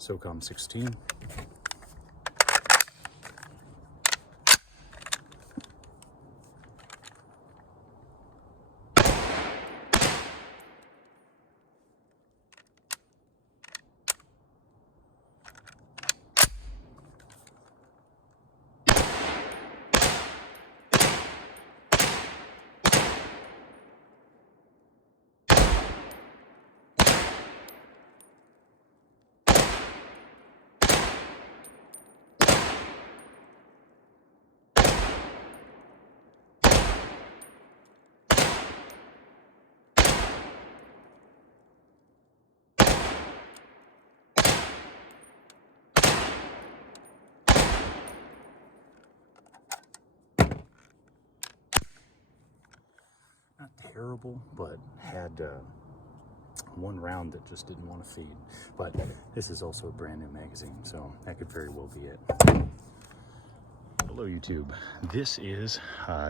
Socom 16. Not terrible, but had one round that just didn't want to feed. But this is also a brand new magazine, so that could very well be it. Hello YouTube. This is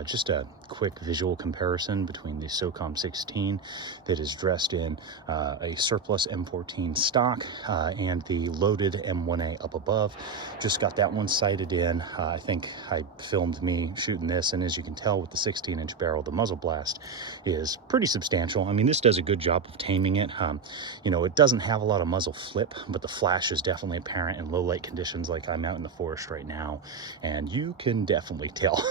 just a quick visual comparison between the Socom 16 that is dressed in a surplus M14 stock and the loaded M1A up above. Just got that one sighted in. I think I filmed me shooting this, and as you can tell with the 16-inch barrel, the muzzle blast is pretty substantial. I mean, this does a good job of taming it. You know, it doesn't have a lot of muzzle flip, but the flash is definitely apparent in low light conditions like I'm out in the forest right now, and you can definitely tell.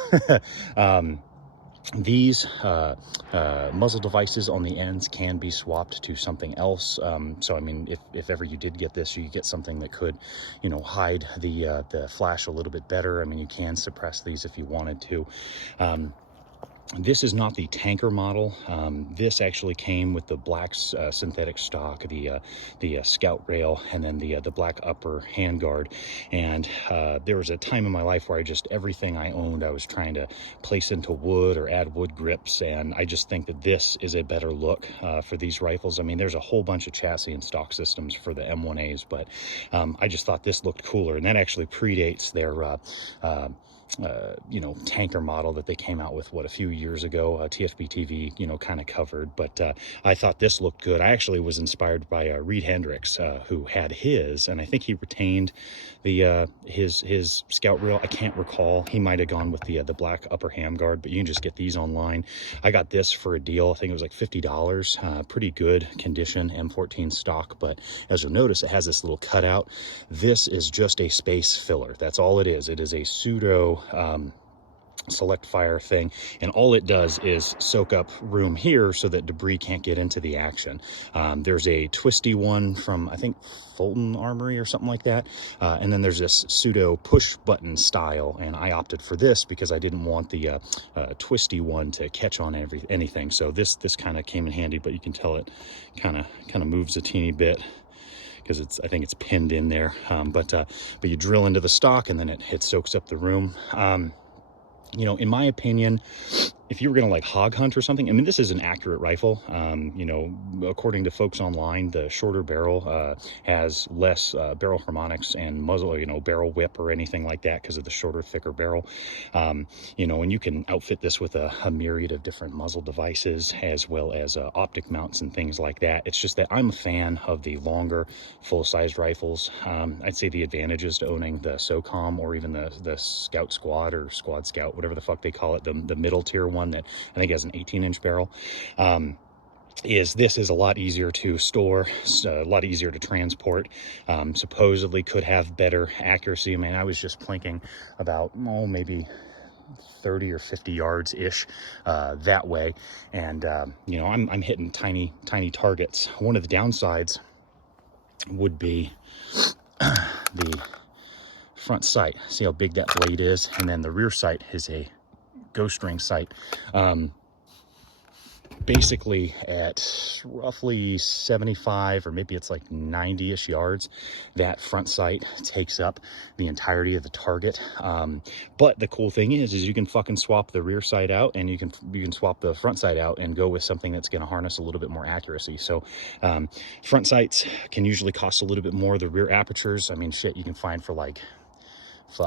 These muzzle devices on the ends can be swapped to something else. So I mean, if ever you did get this, you get something that could, you know, hide the flash a little bit better. I mean, you can suppress these if you wanted to. This is not the tanker model. This actually came with the black synthetic stock, the scout rail, and then the black upper handguard. And there was a time in my life where everything I owned, I was trying to place into wood or add wood grips, and I just think that this is a better look for these rifles. I mean, there's a whole bunch of chassis and stock systems for the M1As, but I just thought this looked cooler, and that actually predates their you know, tanker model that they came out with, what, a few years ago, TFB TV, you know, kind of covered. But I thought this looked good. I actually was inspired by Reed Hendricks, who had his, and I think he retained the his scout reel. I can't recall. He might have gone with the black upper handguard, but you can just get these online. I got this for a deal. I think it was like $50. Pretty good condition, M14 stock, but as you'll notice, it has this little cutout. This is just a space filler. That's all it is. It is a pseudo select fire thing, and all it does is soak up room here so that debris can't get into the action. There's a twisty one from, I think, Fulton Armory or something like that, and then there's this pseudo push button style, and I opted for this because I didn't want the twisty one to catch on anything. So this kind of came in handy, but you can tell it kind of moves a teeny bit because I think it's pinned in there. But you drill into the stock and then it soaks up the room. You know, in my opinion, if you were going to like hog hunt or something, I mean, this is an accurate rifle. You know, according to folks online, the shorter barrel has less barrel harmonics and muzzle, you know, barrel whip or anything like that because of the shorter, thicker barrel. You know, and you can outfit this with a myriad of different muzzle devices as well as optic mounts and things like that. It's just that I'm a fan of the longer, full-sized rifles. I'd say the advantages to owning the Socom or even the Scout Squad or Squad Scout, whatever the fuck they call it, the middle tier one that I think has an 18-inch barrel, this is a lot easier to store, a lot easier to transport, supposedly could have better accuracy. I mean, I was just plinking about, maybe 30 or 50 yards ish that way, and you know, I'm hitting tiny targets. One of the downsides would be the front sight. See how big that blade is, and then the rear sight is a ghost ring sight. Basically at roughly 75 or maybe it's like 90-ish yards, that front sight takes up the entirety of the target. But the cool thing is you can fucking swap the rear sight out, and you can swap the front sight out and go with something that's going to harness a little bit more accuracy. So front sights can usually cost a little bit more. The rear apertures, I mean, shit, you can find for like you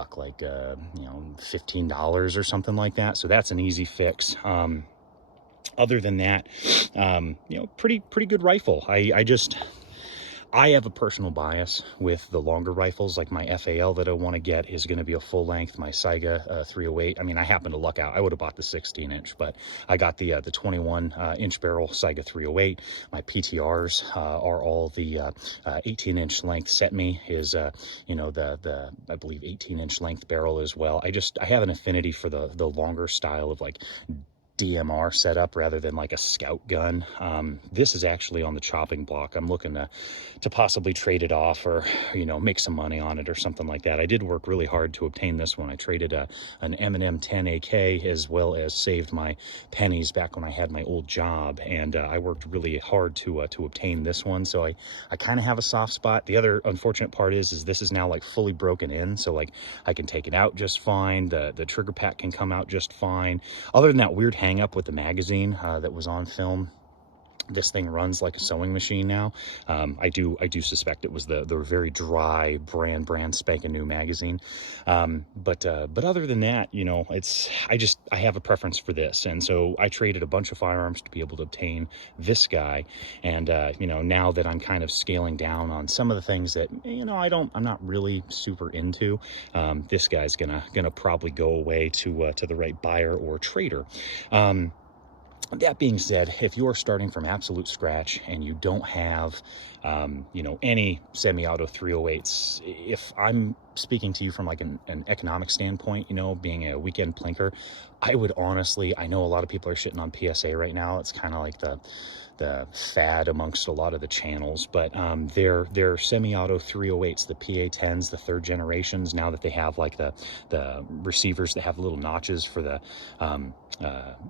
know, $15 or something like that. So that's an easy fix. Other than that, you know, pretty good rifle. I have a personal bias with the longer rifles. Like my FAL that I want to get is going to be a full length. My Saiga 308. I mean, I happen to luck out. I would have bought the 16-inch, but I got the 21-inch barrel Saiga 308. My PTRs are all the 18-inch length. Set me is you know, the I believe 18-inch length barrel as well. I have an affinity for the longer style of like DMR setup rather than like a scout gun. This is actually on the chopping block. I'm looking to possibly trade it off, or, you know, make some money on it or something like that. I did work really hard to obtain this one. I traded an M1A 10 AK as well as saved my pennies back when I had my old job, and I worked really hard to obtain this one. So I kind of have a soft spot. The other unfortunate part is this is now like fully broken in, so like I can take it out just fine. The trigger pack can come out just fine. Other than that weird hang up with the magazine that was on film, this thing runs like a sewing machine now. I do suspect it was the very dry brand spanking new magazine. But other than that, you know, I have a preference for this, and so I traded a bunch of firearms to be able to obtain this guy. And you know, now that I'm kind of scaling down on some of the things that, you know, I'm not really super into, this guy's gonna probably go away to the right buyer or trader. That being said, if you're starting from absolute scratch and you don't have, you know, any semi-auto 308s, if I'm speaking to you from like an economic standpoint, you know, being a weekend plinker, I would honestly, I know a lot of people are shitting on PSA right now. It's kind of like the fad amongst a lot of the channels, but they're semi-auto 308s, the PA10s, the third generations, now that they have like the receivers that have little notches for the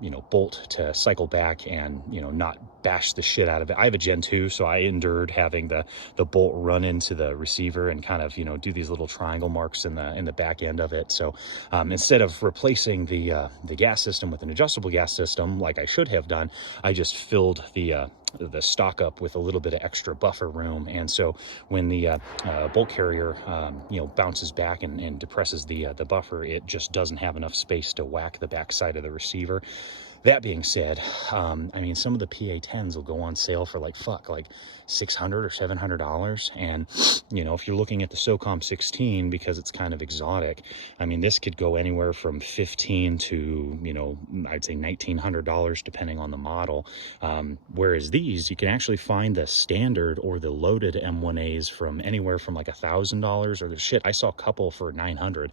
you know, bolt to cycle back and, you know, not bashed the shit out of it. I have a Gen 2, so I endured having the bolt run into the receiver and kind of, you know, do these little triangle marks in the back end of it. So instead of replacing the gas system with an adjustable gas system like I should have done, I just filled the stock up with a little bit of extra buffer room. And so when the bolt carrier you know, bounces back and depresses the buffer, it just doesn't have enough space to whack the back side of the receiver. That being said, I mean, some of the PA10s will go on sale for like $600 or $700. And, you know, if you're looking at the Socom 16, because it's kind of exotic, I mean, this could go anywhere from $1,500 to, you know, I'd say $1,900, depending on the model. Whereas these, you can actually find the standard or the loaded M1As from anywhere from like $1,000, or the shit, I saw a couple for $900.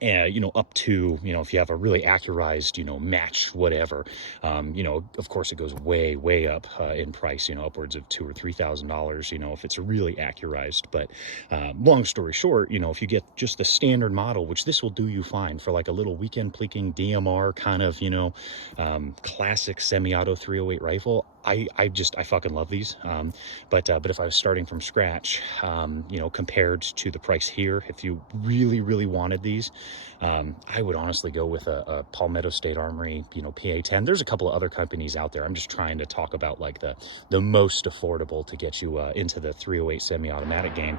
And, you know, up to, you know, if you have a really accurized, you know, match, whatever, you know, of course it goes way, way up in price, you know, upwards of $2,000 or $3,000, you know, if it's really accurized. But long story short, you know, if you get just the standard model, which this will do you fine for like a little weekend pleaking DMR kind of, you know, classic semi-auto 308 rifle, I fucking love these. But if I was starting from scratch, you know, compared to the price here, if you really, really wanted these, I would honestly go with a Palmetto State Armory, you know, PA10. There's a couple of other companies out there. I'm just trying to talk about like the most affordable to get you into the 308 semi-automatic game.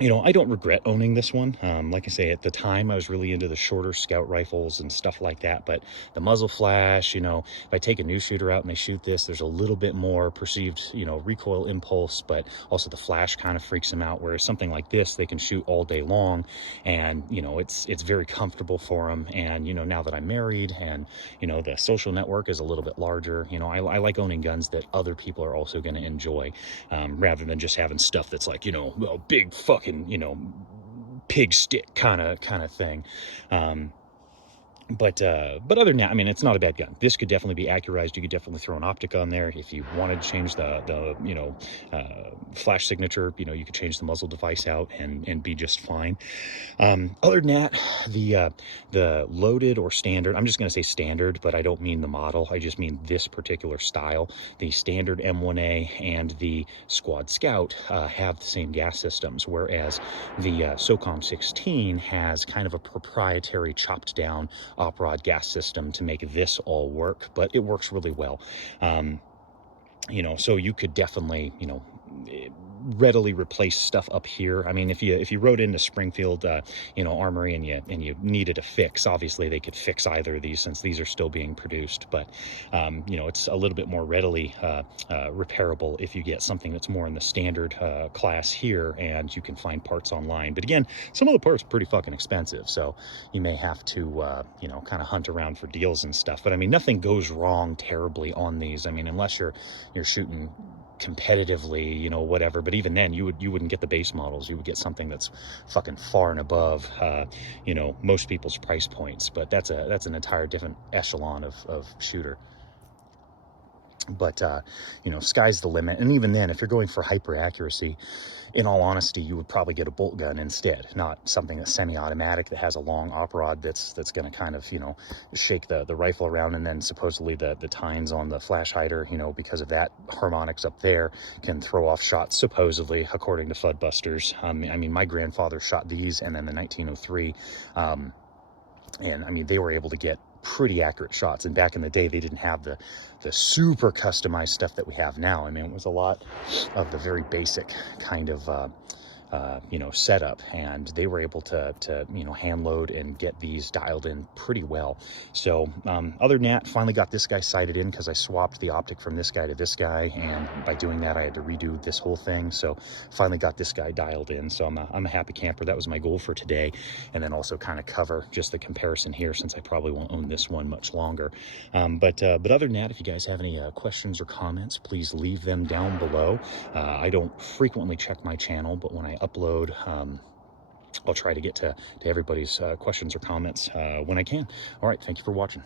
You know, I don't regret owning this one. Like I say, at the time, I was really into the shorter scout rifles and stuff like that. But the muzzle flash, you know, if I take a new shooter out and they shoot this, there's a little bit more perceived, you know, recoil impulse, but also the flash kind of freaks them out. Whereas something like this, they can shoot all day long, and, you know, it's very comfortable for them. And, you know, now that I'm married and, you know, the social network is a little bit larger, you know, I like owning guns that other people are also going to enjoy, rather than just having stuff that's like, you know, a big fucking, you know, pig stick kind of thing. But other than that, I mean, it's not a bad gun. This could definitely be accurized. You could definitely throw an optic on there. If you wanted to change the you know, flash signature, you know, you could change the muzzle device out and be just fine. Other than that, the loaded or standard, I'm just going to say standard, but I don't mean the model. I just mean this particular style. The standard M1A and the Squad Scout have the same gas systems, whereas the Socom 16 has kind of a proprietary chopped down op-rod gas system to make this all work, but it works really well. You know, so you could definitely, you know, readily replace stuff up here. I mean, if you rode into Springfield, you know, Armory, and you needed a fix, obviously they could fix either of these since these are still being produced. But you know, it's a little bit more readily repairable if you get something that's more in the standard class here, and you can find parts online. But again, some of the parts are pretty fucking expensive, so you may have to you know, kind of hunt around for deals and stuff. But I mean, nothing goes wrong terribly on these. I mean, unless you're shooting competitively, you know, whatever. But even then, you wouldn't get the base models. You would get something that's fucking far and above, you know, most people's price points. But that's an entire different echelon of shooter. But you know, sky's the limit. And even then, if you're going for hyper accuracy, in all honesty, you would probably get a bolt gun instead, not something that's semi-automatic that has a long op rod that's going to kind of, you know, shake the rifle around. And then supposedly the tines on the flash hider, you know, because of that harmonics up there, can throw off shots, supposedly, according to Fudbusters. I mean, my grandfather shot these, and then the 1903, and I mean, they were able to get pretty accurate shots. And back in the day, they didn't have the super customized stuff that we have now. I mean, it was a lot of the very basic kind of you know, setup, and they were able to you know, hand load and get these dialed in pretty well. So other than that, finally got this guy sighted in because I swapped the optic from this guy to this guy, and by doing that, I had to redo this whole thing. So finally got this guy dialed in. So I'm a happy camper. That was my goal for today, and then also kind of cover just the comparison here, since I probably won't own this one much longer. But other than that, if you guys have any questions or comments, please leave them down below. I don't frequently check my channel, but when I upload, I'll try to get to everybody's questions or comments when I can. All right, thank you for watching.